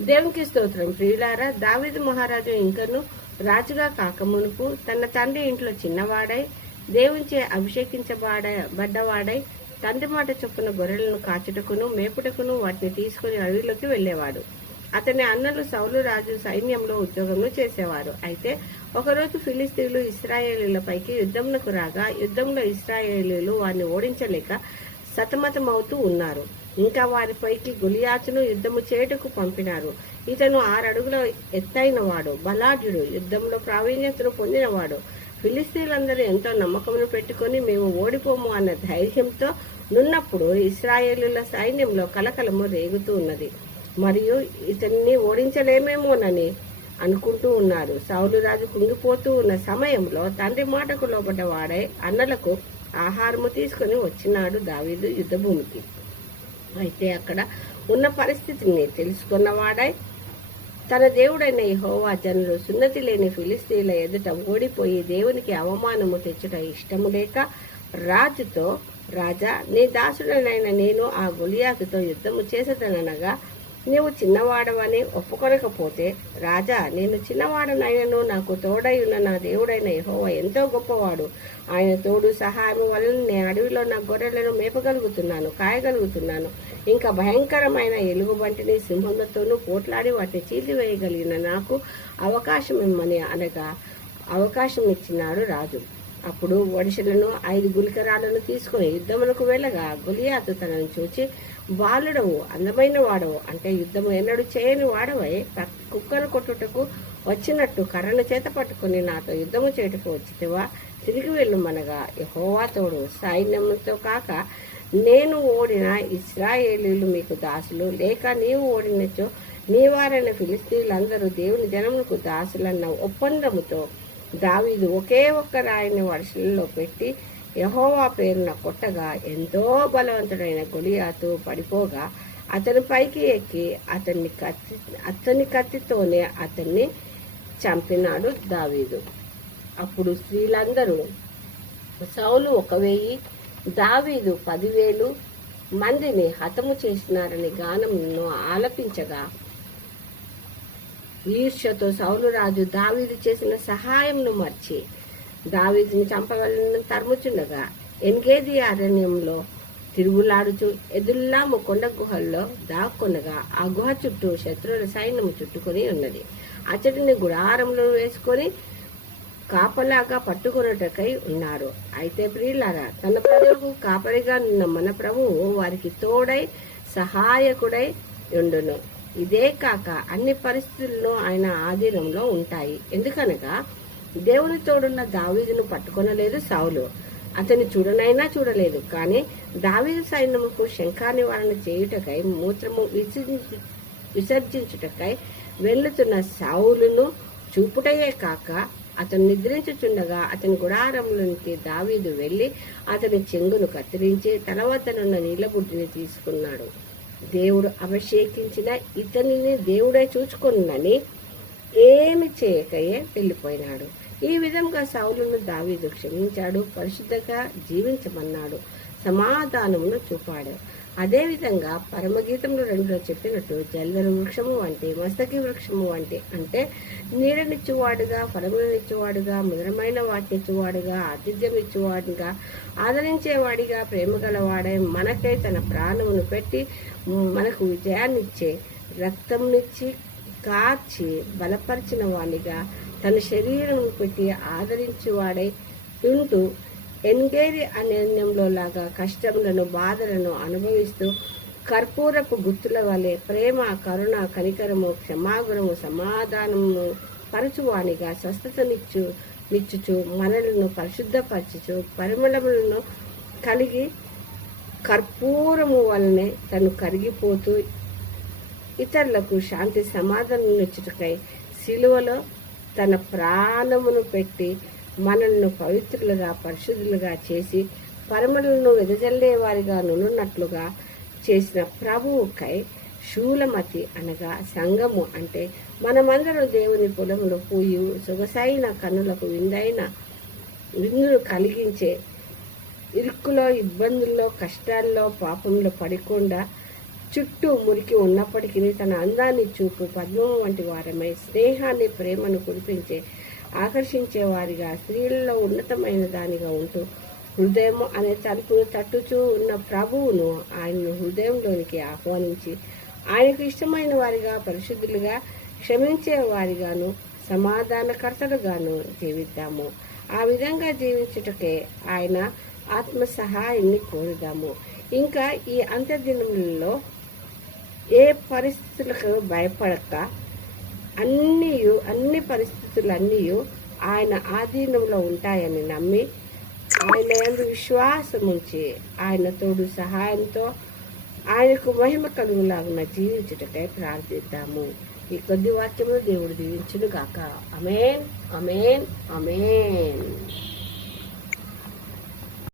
దేవునికి స్తోత్రం. ప్రియులారా, దావీదు మహారాజు ఇంకను రాజుగా కాకమునుపు తన తండ్రి ఇంట్లో చిన్నవాడై దేవునిచే అభిషేకించబడ్డవాడై తండ్రి మాట చొప్పున గొర్రెలను కాచుటకును మేపుటకును వాటిని తీసుకుని అడవిలోకి వెళ్లేవాడు. అతని అన్నలు సౌలు రాజు సైన్యంలో ఉద్యోగంలో చేసేవారు. అయితే ఒకరోజు ఫిలిస్తీన్లు ఇశ్రాయేలీలపైకి యుద్ధమునకు రాగా యుద్ధంలో ఇశ్రాయేలీలు వారిని ఓడించలేక సతమతమవుతూ ఉన్నారు. ఇంకా వారిపైకి గొలియాతును యుద్ధము చేయుటకు పంపినారు. ఇతను 6 అడుగుల ఎత్తైన వాడు, బలాఢ్యుడు, యుద్ధంలో ప్రావీణ్యతను పొందినవాడు. ఫిలిస్తీన్లందరూ ఎంతో నమ్మకమును పెట్టుకుని మేము ఓడిపోము అన్న ధైర్యంతో నున్నప్పుడు ఇశ్రాయేలుల సైన్యంలో కలకలము రేగుతూ ఉన్నది. మరియు ఇతన్ని ఓడించలేమేమోనని అనుకుంటూ ఉన్నారు. సౌలు రాజు కుంగిపోతూ ఉన్న సమయంలో తండ్రి మాటకు లోబడ్డ వాడై అన్నలకు ఆహారము తీసుకుని వచ్చినాడు దావీదు యుద్ధభూమికి. అయితే అక్కడ ఉన్న పరిస్థితిని తెలుసుకున్నవాడై తన దేవుడైన యెహోవా జనులు సున్నతి లేని ఫిలిస్తీన్ల ఎదుట ఓడిపోయి దేవునికి అవమానము తెచ్చుట ఇష్టము లేక రాజుతో, రాజా, నీ దాసుడనైన నేను ఆ గొలియాతుతో యుద్ధము చేసేదనగా నీవు చిన్నవాడవని ఒప్పుకొనకపోతే, రాజా, నేను చిన్నవాడనైనను నాకు తోడై ఉన్న నా దేవుడైన యెహోవా ఎంతో గొప్పవాడు. ఆయన తోడు సహాయం వలన నేను అడవిలో నా గొర్రెలను మేపగలుగుతున్నాను, కాయగలుగుతున్నాను. ఇంకా భయంకరమైన ఎలుగుబంటిని సింహంతోనూ పోట్లాడి వాటిని చీల్చివేయగలిగిన నాకు అవకాశం ఇమ్మని అనగా అవకాశం ఇచ్చినాడు రాజు. అప్పుడు వడిసెలను 5 గులికరాలను తీసుకుని యుద్ధమునకు వెళ్ళగా గొలియాతు తనను చూచి, బాలుడవు, అందమైన వాడవు, అంటే యుద్ధము ఎన్నడూ చేయని వాడవై కుక్కను కొట్టుటకు వచ్చినట్టు కర్రను చేత పట్టుకుని నాతో యుద్ధము చేయుటకు వచ్చితివా? తిరిగి వెళ్ళుమనగా, యెహోవా తోడు సైన్యంతో కాక నేను ఓడిన ఇశ్రాయేలీలు మీకు దాసులు, లేక నీవు ఓడినచో నీవారైన ఫిలిస్తీన్లందరూ దేవుని జనములకు దాసులన్న ఒప్పందముతో దావీదు ఒకే ఒక్క రాయిని వడిసెలలో పెట్టి యెహోవా పేరున కొట్టగా ఎంతో బలవంతుడైన గొలియాతు పడిపోగా అతని పైకి ఎక్కి అతని కత్తితోనే అతన్ని చంపినాడు దావీదు. అప్పుడు స్త్రీలందరూ సౌలు 1000, దావీదు 10,000 మందిని హతము చేసినారని గానమును ఆలపించగా ఈర్ష్యతో సౌలు రాజు దావీదు చేసిన సహాయంను మర్చి దావీదుని చంపవలన తరుముచుండగా ఎన్గేది అరణ్యంలో తిరుగులాడుచు ఎదుల్లాము కొండ గుహల్లో దాక్కొనగా ఆ గుహ చుట్టూ శత్రువుల సైన్యము చుట్టుకొని ఉన్నది. అతడిని గుడారంలో వేసుకొని కాపలాగా పట్టుకొనుటకై ఉన్నారు. అయితే ప్రియులారా, తన ప్రజలకు కాపరిగా ఉన్న మన ప్రభువు వారికి తోడై సహాయకుడై ఉండును. ఇదే కాక అన్ని పరిస్థితుల్లో ఆయన ఆధీనంలో ఉంటాయి. ఎందుకనగా దేవుని తోడున్న దావీదును పట్టుకొనలేదు సౌలు, అతని చూడనైనా చూడలేదు. కానీ దావీదు సైన్యముకు శంఖా నివారణ చేయుటకై మూత్రము విసర్జించుటకై వెళ్ళుతున్న సౌలును చూపుటయే కాక అతను నిద్రించుచుండగా అతని గుడారంలోనికి దావీదు వెళ్ళి అతని చెంగును కత్తిరించి తన వద్దనున్న నీళ్లబుడ్డిని తీసుకున్నాడు. దేవుడు అభిషేకించిన ఇతనిని దేవుడే చూచుకున్నని ఏమి చేయకయే వెళ్ళిపోయినాడు. ఈ విధంగా సౌలును దావీదు క్షమించాడు, పరిశుద్ధంగా జీవించమన్నాడు, సమాధానమును చూపాడు. అదేవిధంగా పరమగీతంలో 2లో చెప్పినట్టు జల్దరు వృక్షము వంటి, మస్తకి వృక్షము వంటి, అంటే నీడనిచ్చువాడుగా, ఫలములనిచ్చువాడుగా, మధురమైన వాటినిచ్చువాడుగా, ఆతిథ్యం ఇచ్చువాడుగా, ఆదరించేవాడిగా, ప్రేమ గలవాడై మనకై తన ప్రాణమును పెట్టి మనకు విజయాన్నిచ్చే, రక్తంనిచ్చి కార్చి బలపరిచిన వాడిగా తన శరీరం పెట్టి ఆదరించేవాడై ఉంటూ ఎన్గేరి అరణ్యంలో లాగా కష్టములను, బాధలను అనుభవిస్తూ కర్పూరపు గుత్తుల వలె ప్రేమ, కరుణ, కనికరము, క్షమాగుణము, సమాధానము పరచువానిగా స్వస్థతనిచ్చుచు మనలను పరిశుద్ధపరచుచు పరిమళములను కలిగి కర్పూరము వలనే తను కరిగిపోతూ ఇతరులకు శాంతి సమాధానం ఇచ్చుటకై సిలువలో తన ప్రాణమును పెట్టి మనల్ని పవిత్రులుగా, పరిశుద్ధులుగా చేసి పరిమళను వెదజల్లే వారిగా నున్నట్లుగా చేసిన ప్రభువుకై శూలమతి అనగా సంఘము, అంటే మనమందరం దేవుని పొలములో పోయి సొగసైన కన్నులకు విందును కలిగించే ఇరుక్కులో, ఇబ్బందుల్లో, కష్టాల్లో, పాపంలో పడకుండా చుట్టూ మురికి ఉన్నప్పటికీ తన అందాన్ని చూపు పద్మం వంటి వారమై స్నేహాన్ని ప్రేమను కురిపించే ఆకర్షించే వారిగా స్త్రీలలో ఉన్నతమైన దానిగా ఉంటూ హృదయం అనే తలుపును తట్టుచూ ఉన్న ప్రభువును ఆయనను హృదయంలోనికి ఆహ్వానించి ఆయనకు ఇష్టమైన వారిగా పరిశుద్ధులుగా క్షమించే వారిగాను సమాధానకర్తలుగాను జీవిద్దాము. ఆ విధంగా జీవించుటకే ఆయన ఆత్మ సహాయాన్ని కోరుదాము. ఇంకా ఈ అంత్యదినములలో ఏ పరిస్థితులకు భయపడక అన్ని పరిస్థితులన్నీ ఆయన ఆధీనంలో ఉంటాయని నమ్మి ఆయన యందు విశ్వాసం ఉంచి ఆయన తోడు సహాయంతో ఆయనకు మహిమ కలుగులాగున జీవించుటకై ప్రార్థిద్దాము. ఈ కొద్ది వాక్యము దేవుడు దీవించును గాక. ఆమేన్, ఆమేన్, ఆమేన్.